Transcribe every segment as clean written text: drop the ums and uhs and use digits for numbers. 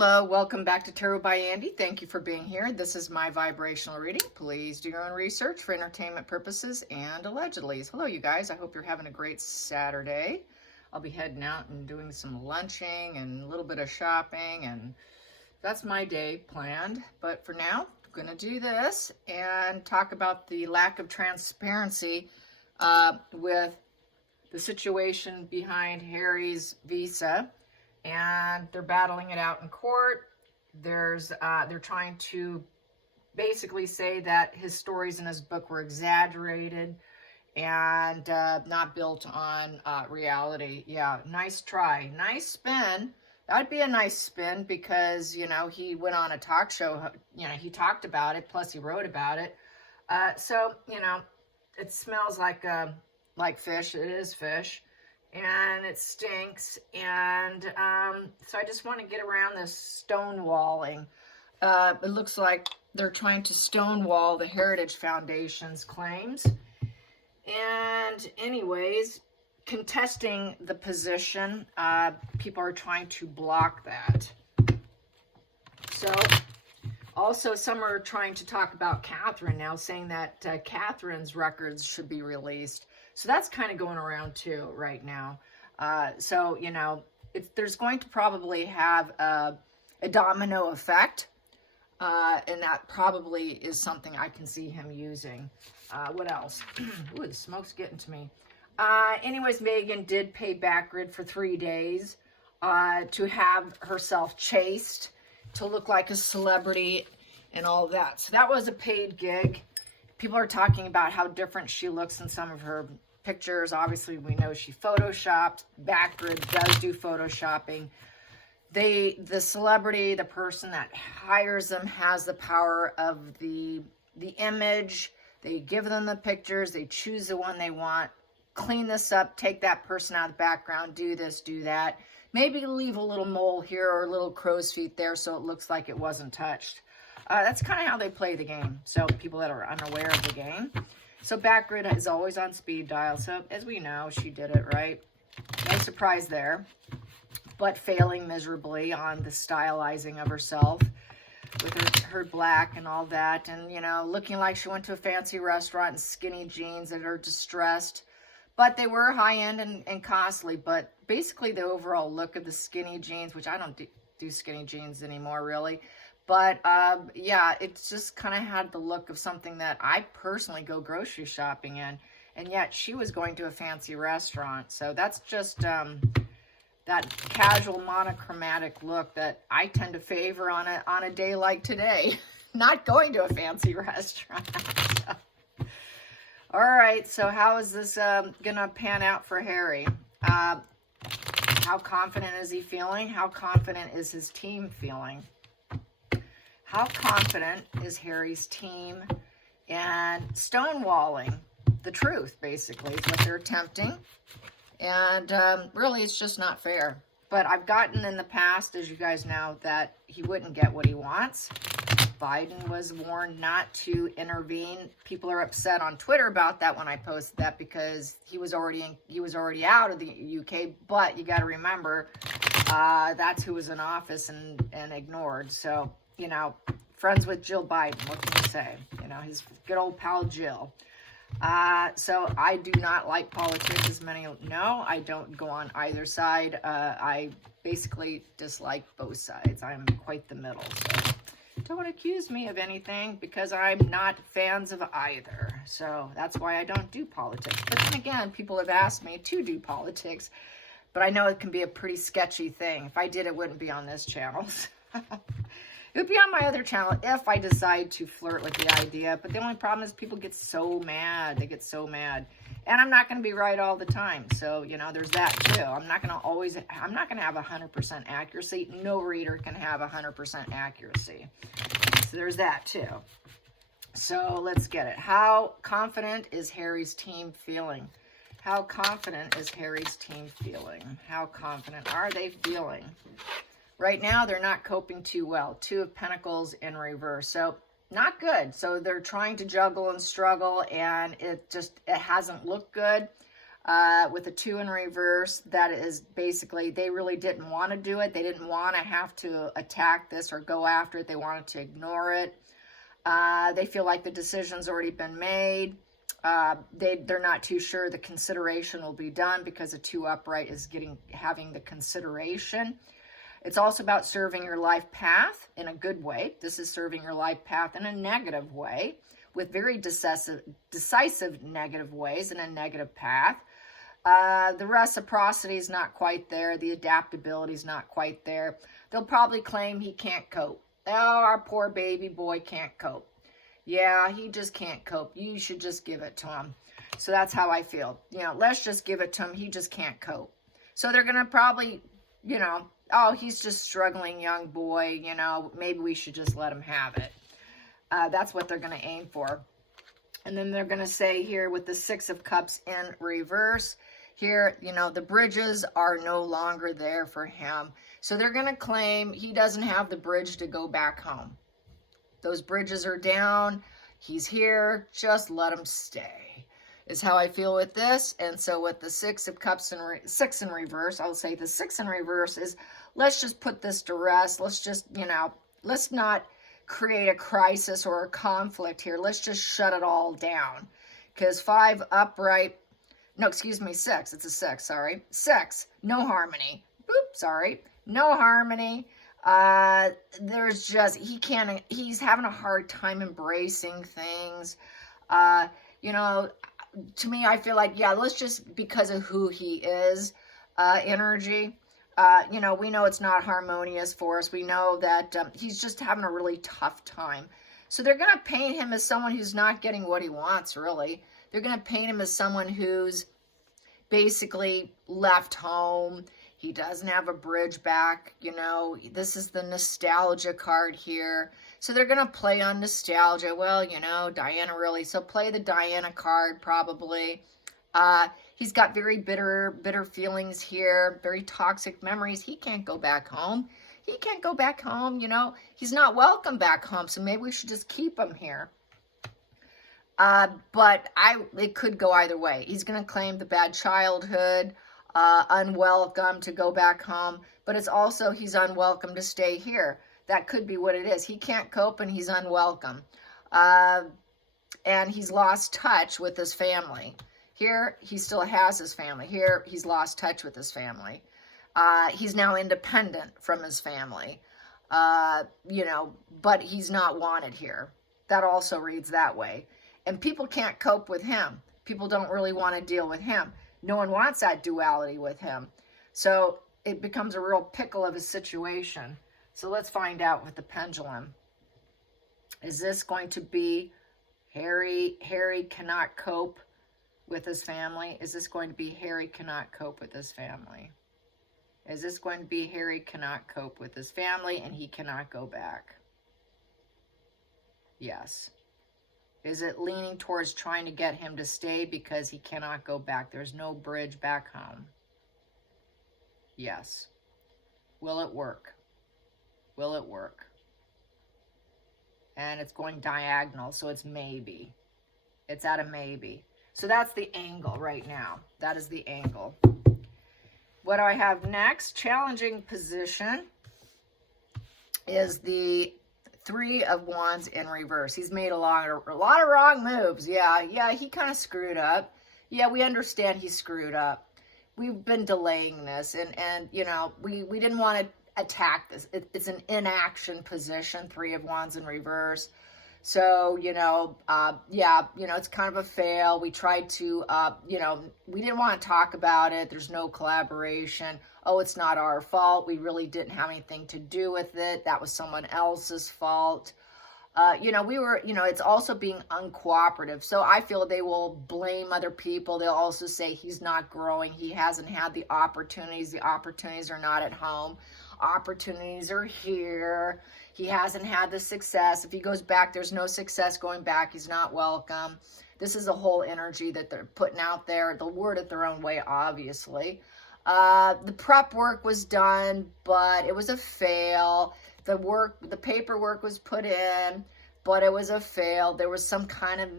Hello, welcome back to Tarot by Andy. Thank you for being here. This is my vibrational reading. Please do your own research for entertainment purposes and allegedly. Hello, you guys. I hope you're having a great Saturday. I'll be heading out and doing some lunching and a little bit of shopping, and that's my day planned. But for now, I'm going to do this and talk about the lack of transparency with the situation behind Harry's visa. And they're battling it out in court. They're trying to basically say that his stories in his book were exaggerated and not built on reality. Yeah, nice try. Nice spin. That'd be a nice spin because, you know, he went on a talk show. You know, he talked about it, plus he wrote about it. So, you know, it smells like fish. It is fish. And it stinks, and so I just want to get around this stonewalling. It looks like they're trying to stonewall the Heritage Foundation's claims. And anyways, contesting the position, people are trying to block that. So, also some are trying to talk about Catherine now, saying that Catherine's records should be released. So that's kind of going around too right now. So, you know, there's going to probably have a domino effect. And that probably is something I can see him using. What else? Ooh, the smoke's getting to me. Anyways, Megan did pay Backgrid for 3 days to have herself chased, to look like a celebrity and all that. So that was a paid gig. People are talking about how different she looks in some of her pictures. Obviously, we know she photoshopped. Backgrid does do photoshopping. The celebrity, the person that hires them, has the power of the image. They give them the pictures. They choose the one they want. Clean this up. Take that person out of the background. Do this, do that. Maybe leave a little mole here or a little crow's feet there so it looks like it wasn't touched. That's kind of how they play the game. So people that are unaware of the game. So Backgrid is always on speed dial. So as we know, she did it, right? No surprise there. But failing miserably on the stylizing of herself with her black and all that. And, you know, looking like she went to a fancy restaurant in skinny jeans that are distressed. But they were high-end and costly. But basically the overall look of the skinny jeans, which I don't do skinny jeans anymore, really. But, yeah, it's just kind of had the look of something that I personally go grocery shopping in. And yet she was going to a fancy restaurant. So that's just that casual monochromatic look that I tend to favor on a day like today. Not going to a fancy restaurant. So. All right, so how is this going to pan out for Harry? How confident is he feeling? How confident is his team feeling? How confident is Harry's team and stonewalling the truth, basically, is what they're attempting. And really, it's just not fair. But I've gotten in the past, as you guys know, that he wouldn't get what he wants. Biden was warned not to intervene. People are upset on Twitter about that when I posted that because he was already out of the UK. But you got to remember, that's who was in office and ignored. So, you know, friends with Jill Biden, what can you say? You know, his good old pal Jill. So I do not like politics, as many know. I don't go on either side. I basically dislike both sides. I'm quite the middle. So don't accuse me of anything because I'm not fans of either. So that's why I don't do politics. But then again, people have asked me to do politics, but I know it can be a pretty sketchy thing. If I did, it wouldn't be on this channel. It would be on my other channel if I decide to flirt with the idea. But the only problem is people get so mad. They get so mad. And I'm not going to be right all the time. So, you know, there's that too. I'm not going to have 100% accuracy. No reader can have 100% accuracy. So there's that too. So let's get it. How confident is Harry's team feeling? How confident is Harry's team feeling? How confident are they feeling? Right now, they're not coping too well. 2 of Pentacles in reverse. So, not good. So, they're trying to juggle and struggle, and it hasn't looked good. with a 2 in reverse. That is basically, they really didn't want to do it. They didn't want to have to attack this or go after it. They wanted to ignore it. They feel like the decision's already been made. They're not too sure the consideration will be done, because a 2 upright is having the consideration. It's also about serving your life path in a good way. This is serving your life path in a negative way, with very decisive negative ways in a negative path. The reciprocity is not quite there. The adaptability is not quite there. They'll probably claim he can't cope. Oh, our poor baby boy can't cope. Yeah, he just can't cope. You should just give it to him. So that's how I feel. You know, let's just give it to him. He just can't cope. So they're going to probably, you know, oh, he's just struggling young boy. You know, maybe we should just let him have it. That's what they're going to aim for. And then they're going to say here with the 6 of Cups in reverse, here, you know, the bridges are no longer there for him. So they're going to claim he doesn't have the bridge to go back home. Those bridges are down. He's here. Just let him stay, is how I feel with this. And so with the 6 of Cups and 6 in reverse, I'll say the 6 in reverse is, let's just put this to rest. Let's just, you know, let's not create a crisis or a conflict here. Let's just shut it all down. Because 5 upright, no, excuse me, 6. It's a 6, sorry. 6, no harmony. Boop, sorry. No harmony. There's just, he's having a hard time embracing things. You know, to me, I feel like, yeah, let's just, because of who he is, energy, you know, we know it's not harmonious for us. We know that he's just having a really tough time. So they're going to paint him as someone who's not getting what he wants, really. They're going to paint him as someone who's basically left home. He doesn't have a bridge back, you know. This is the nostalgia card here. So they're going to play on nostalgia. Well, you know, Diana really. So play the Diana card probably. He's got very bitter feelings here, very toxic memories. He can't go back home. He can't go back home, you know. He's not welcome back home, so maybe we should just keep him here. But it could go either way. He's going to claim the bad childhood, unwelcome to go back home, but it's also he's unwelcome to stay here. That could be what it is. He can't cope and he's unwelcome. And he's lost touch with his family. Here, he still has his family. Here, he's lost touch with his family. He's now independent from his family, you know, but he's not wanted here. That also reads that way. And people can't cope with him. People don't really want to deal with him. No one wants that duality with him. So it becomes a real pickle of a situation. So let's find out with the pendulum. Is this going to be Harry cannot cope with his family? Is this going to be Harry cannot cope with his family? Is this going to be Harry cannot cope with his family and he cannot go back? Yes. Is it leaning towards trying to get him to stay because he cannot go back? There's no bridge back home. Yes. Will it work? Will it work? And it's going diagonal, so it's maybe. It's at a maybe. So that's the angle right now. That is the angle. What do I have next? Challenging position is the 3 of Wands in reverse. He's made a lot of wrong moves. Yeah, he kind of screwed up. Yeah, we understand he screwed up. We've been delaying this, and you know, we didn't want to attack this. It's an inaction position, 3 of Wands in reverse. So, you know, yeah, you know, it's kind of a fail. We tried to, you know, we didn't want to talk about it. There's no collaboration. Oh, it's not our fault. We really didn't have anything to do with it. That was someone else's fault. You know, it's also being uncooperative. So I feel they will blame other people. They'll also say he's not growing. He hasn't had the opportunities. The opportunities are not at home. Opportunities are here. He hasn't had the success. If he goes back, there's no success going back. He's not welcome. This is the whole energy that they're putting out there. They'll word it their own way, obviously. The prep work was done, but it was a fail. The paperwork was put in, but it was a fail. There was some kind of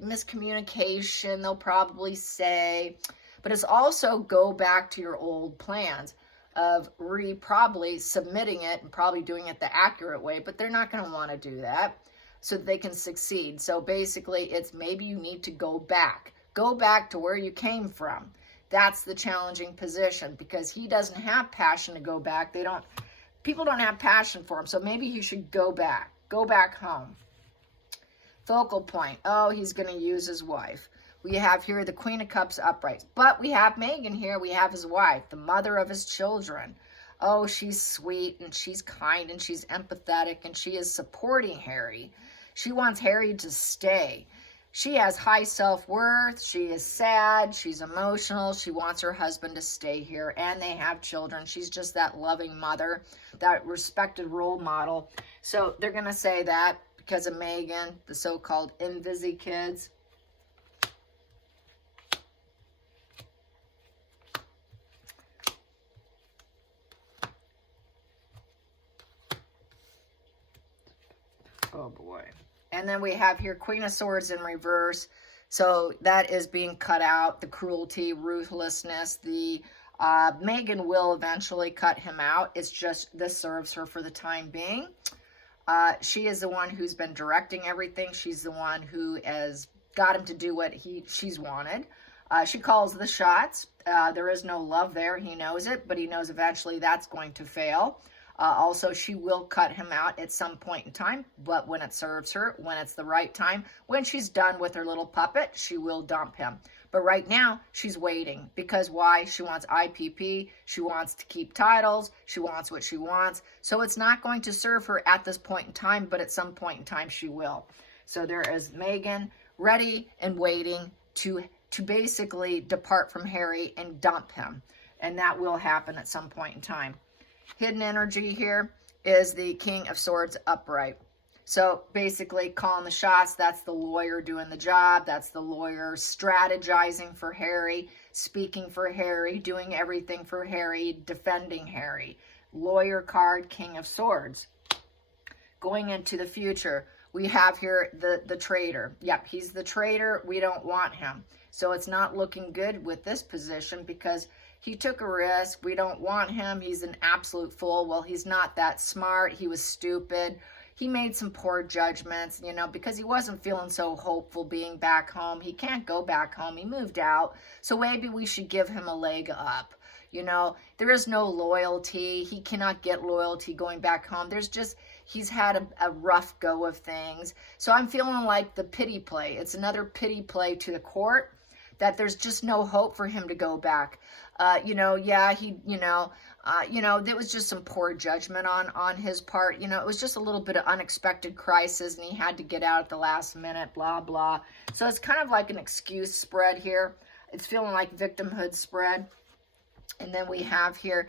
miscommunication, they'll probably say. But it's also go back to your old plans of probably submitting it and probably doing it the accurate way, but they're not going to want to do that so that they can succeed. So basically, it's maybe you need to go back to where you came from. That's the challenging position, because he doesn't have passion to go back. People don't have passion for him. So maybe he should go back home. Focal point. Oh, he's going to use his wife. We have here the Queen of Cups upright. But we have Megan here. We have his wife, the mother of his children. Oh, she's sweet and she's kind and she's empathetic and she is supporting Harry. She wants Harry to stay. She has high self-worth. She is sad. She's emotional. She wants her husband to stay here, and they have children. She's just that loving mother, that respected role model. So they're going to say that because of Megan, the so-called Invisi kids. Oh boy. And then we have here Queen of Swords in reverse. So that is being cut out. The cruelty, ruthlessness. The Megan will eventually cut him out. It's just this serves her for the time being. She is the one who's been directing everything. She's the one who has got him to do what she's wanted. She calls the shots. There is no love there. He knows it, but he knows eventually that's going to fail. Also, she will cut him out at some point in time, but when it serves her, when it's the right time, when she's done with her little puppet, she will dump him. But right now, she's waiting. Because why? She wants IPP. She wants to keep titles. She wants what she wants. So it's not going to serve her at this point in time, but at some point in time, she will. So there is Megan ready and waiting to basically depart from Harry and dump him. And that will happen at some point in time. Hidden energy here is the King of Swords upright. So basically calling the shots, that's the lawyer doing the job. That's the lawyer strategizing for Harry, speaking for Harry, doing everything for Harry, defending Harry. Lawyer card, King of Swords. Going into the future, we have here the traitor. Yep, he's the traitor. We don't want him. So it's not looking good with this position because he took a risk. We don't want him. He's an absolute fool. Well, he's not that smart. He was stupid. He made some poor judgments, because he wasn't feeling so hopeful being back home. He can't go back home. He moved out. So maybe we should give him a leg up. There is no loyalty. He cannot get loyalty going back home. He's had a rough go of things. So I'm feeling like the pity play. It's another pity play to the court, that there's just no hope for him to go back. There was just some poor judgment on his part. It was just a little bit of unexpected crisis and he had to get out at the last minute, blah, blah. So it's kind of like an excuse spread here. It's feeling like victimhood spread. And then we have here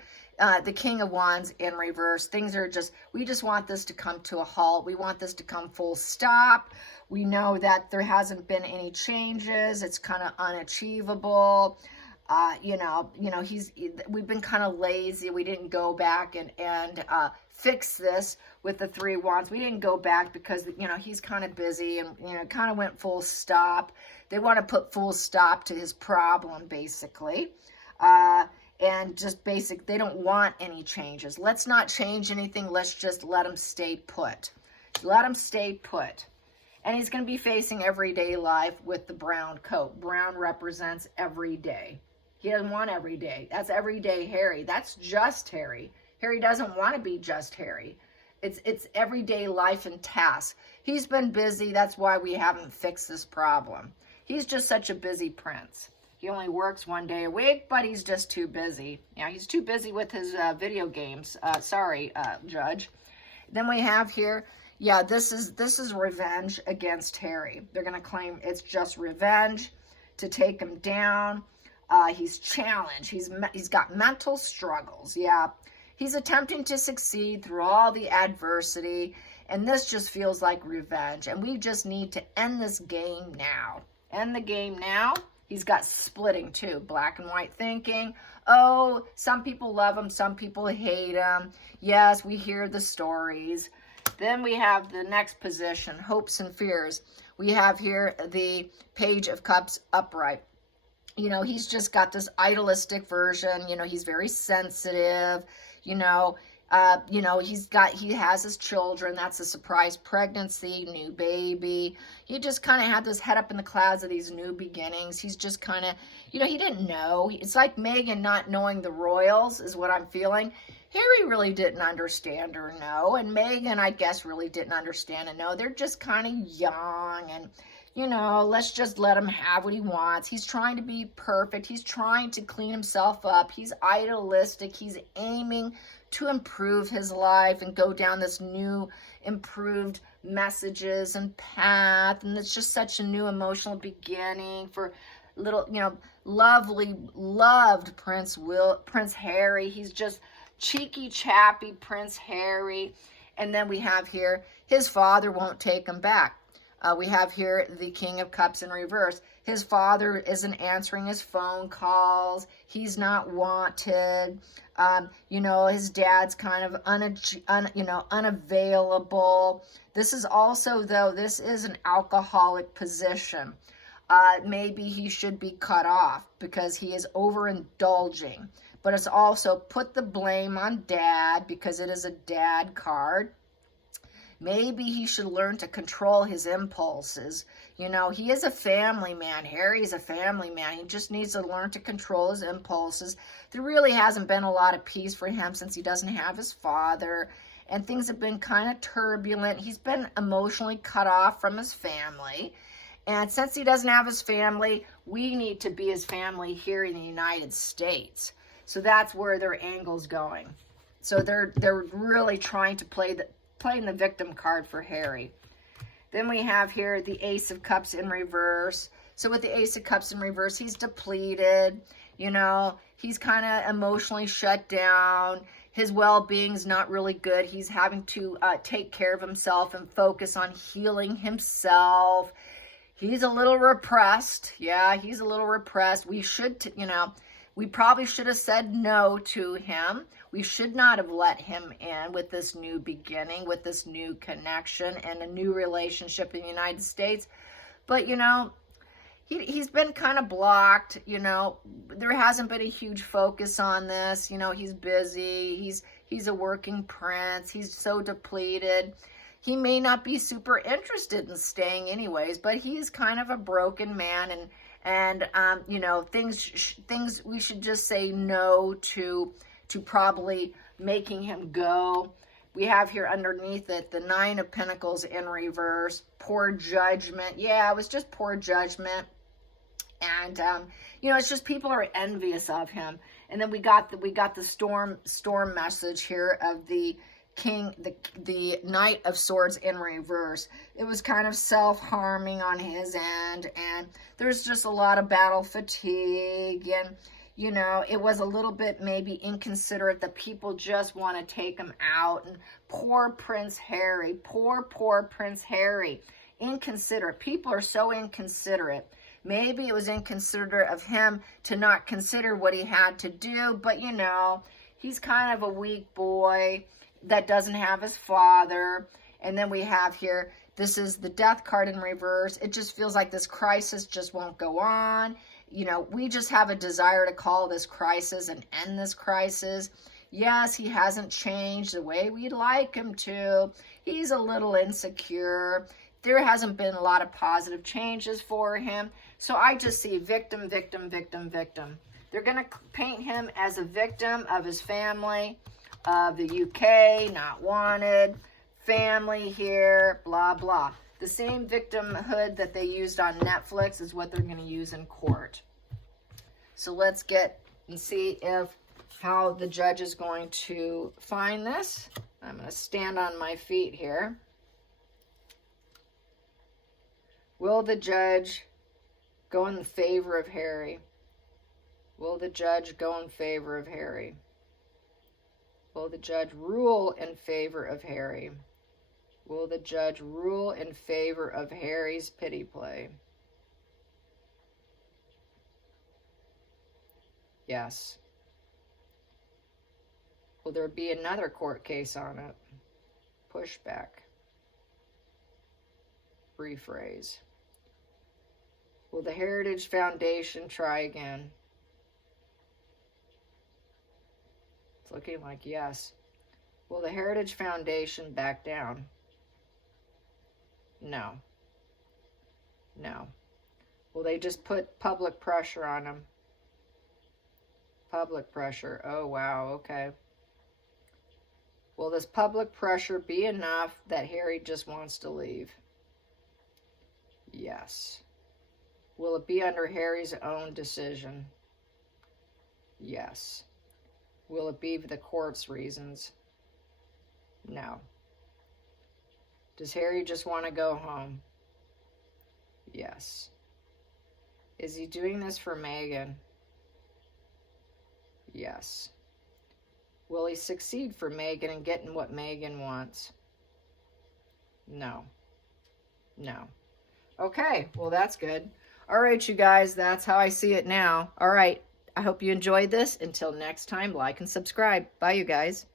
the King of Wands in reverse. Things are we just want this to come to a halt. We want this to come full stop. We know that there hasn't been any changes. It's kind of unachievable. We've been kind of lazy. We didn't go back and fix this with the Three of Wands. We didn't go back because, he's kind of busy and, kind of went full stop. They want to put full stop to his problem, basically. And just they don't want any changes. Let's not change anything. Let's just let him stay put. Let him stay put. And he's going to be facing everyday life with the brown coat. Brown represents every day. He doesn't want every day. That's everyday Harry. That's just Harry. Harry doesn't want to be just Harry. It's everyday life and tasks. He's been busy. That's why we haven't fixed this problem. He's just such a busy prince. He only works 1 day a week, but he's just too busy. He's too busy with his video games. Sorry, Judge. Then we have here, this is revenge against Harry. They're going to claim it's just revenge to take him down. He's challenged. He's got mental struggles. He's attempting to succeed through all the adversity, and this just feels like revenge. And we just need to end this game now. End the game now. He's got splitting too, black and white thinking. Oh, some people love him, some people hate him. Yes, we hear the stories. Then we have the next position, hopes and fears. We have here the Page of Cups upright. You know, he's just got this idealistic version. You know, he's very sensitive. You know, he has his children. That's a surprise pregnancy, new baby. He just kind of had this head up in the clouds of these new beginnings. He's just kind of, you know, he didn't know. It's like Meghan not knowing the royals is what I'm feeling. Harry really didn't understand or know, and Meghan, I guess, really didn't understand and know. They're just kind of young, and you know, let's just let him have what he wants. He's trying to be perfect. He's trying to clean himself up. He's idealistic. He's aiming to improve his life and go down this new, improved messages and path. And it's just such a new emotional beginning for little, you know, loved Prince Harry. He's just cheeky, chappy Prince Harry. And then we have here, his father won't take him back. We have here the King of Cups in reverse. His father isn't answering his phone calls. He's not wanted. You know, his dad's kind of unavailable. This is also, though, this is an alcoholic position. Maybe he should be cut off because he is overindulging. But it's also put the blame on dad because it is a dad card. Maybe he should learn to control his impulses. You know, he is a family man. Harry's a family man. He just needs to learn to control his impulses. There really hasn't been a lot of peace for him since he doesn't have his father. And things have been kind of turbulent. He's been emotionally cut off from his family. And since he doesn't have his family, we need to be his family here in the United States. So that's where their angle's going. So they're really trying to playing the victim card for Harry. Then we have here the Ace of Cups in reverse. So with the Ace of Cups in reverse, he's depleted. You know, he's kind of emotionally shut down. His well-being's not really good. He's having to take care of himself and focus on healing himself. He's a little repressed. Yeah, he's a little repressed. We should, you know, we probably should have said no to him. We should not have let him in with this new beginning, with this new connection and a new relationship in the United States. But, you know, he's been kind of blocked. You know, there hasn't been a huge focus on this. You know, he's busy. He's a working prince. He's so depleted. He may not be super interested in staying anyways, but he's kind of a broken man, and you know, things we should just say no to probably making him go. We have here underneath it the Nine of Pentacles in reverse, poor judgment. Yeah, it was just poor judgment. And you know, it's just people are envious of him. And then we got the storm message here of the King, the Knight of Swords in reverse. It was kind of self-harming on his end, and there's just a lot of battle fatigue, and you know, it was a little bit maybe inconsiderate that people just want to take him out. And poor Prince Harry, poor Prince Harry, inconsiderate. People are so inconsiderate. Maybe it was inconsiderate of him to not consider what he had to do, but you know, he's kind of a weak boy that doesn't have his father. And then we have here, this is the Death card in reverse. It just feels like this crisis just won't go on. You know, we just have a desire to call this crisis and end this crisis. Yes, he hasn't changed the way we'd like him to. He's a little insecure. There hasn't been a lot of positive changes for him. So I just see victim, victim, victim, victim. They're going to paint him as a victim of his family, of the UK, not wanted, family here, blah, blah. The same victimhood that they used on Netflix is what they're going to use in court. So let's get and see how the judge is going to find this. I'm going to stand on my feet here. Will the judge go in favor of Harry? Will the judge go in favor of Harry? Will the judge rule in favor of Harry? Will the judge rule in favor of Harry's pity play? Yes. Will there be another court case on it? Pushback. Rephrase. Will the Heritage Foundation try again? It's looking like yes. Will the Heritage Foundation back down? No. No. Will they just put public pressure on them? Public pressure. Oh, wow. Okay. Will this public pressure be enough that Harry just wants to leave? Yes. Will it be under Harry's own decision? Yes. Will it be for the court's reasons? No. Does Harry just want to go home? Yes. Is he doing this for Meghan? Yes. Will he succeed for Meghan in getting what Meghan wants? No. No. Okay, well, that's good. All right, you guys, that's how I see it now. All right, I hope you enjoyed this. Until next time, like and subscribe. Bye, you guys.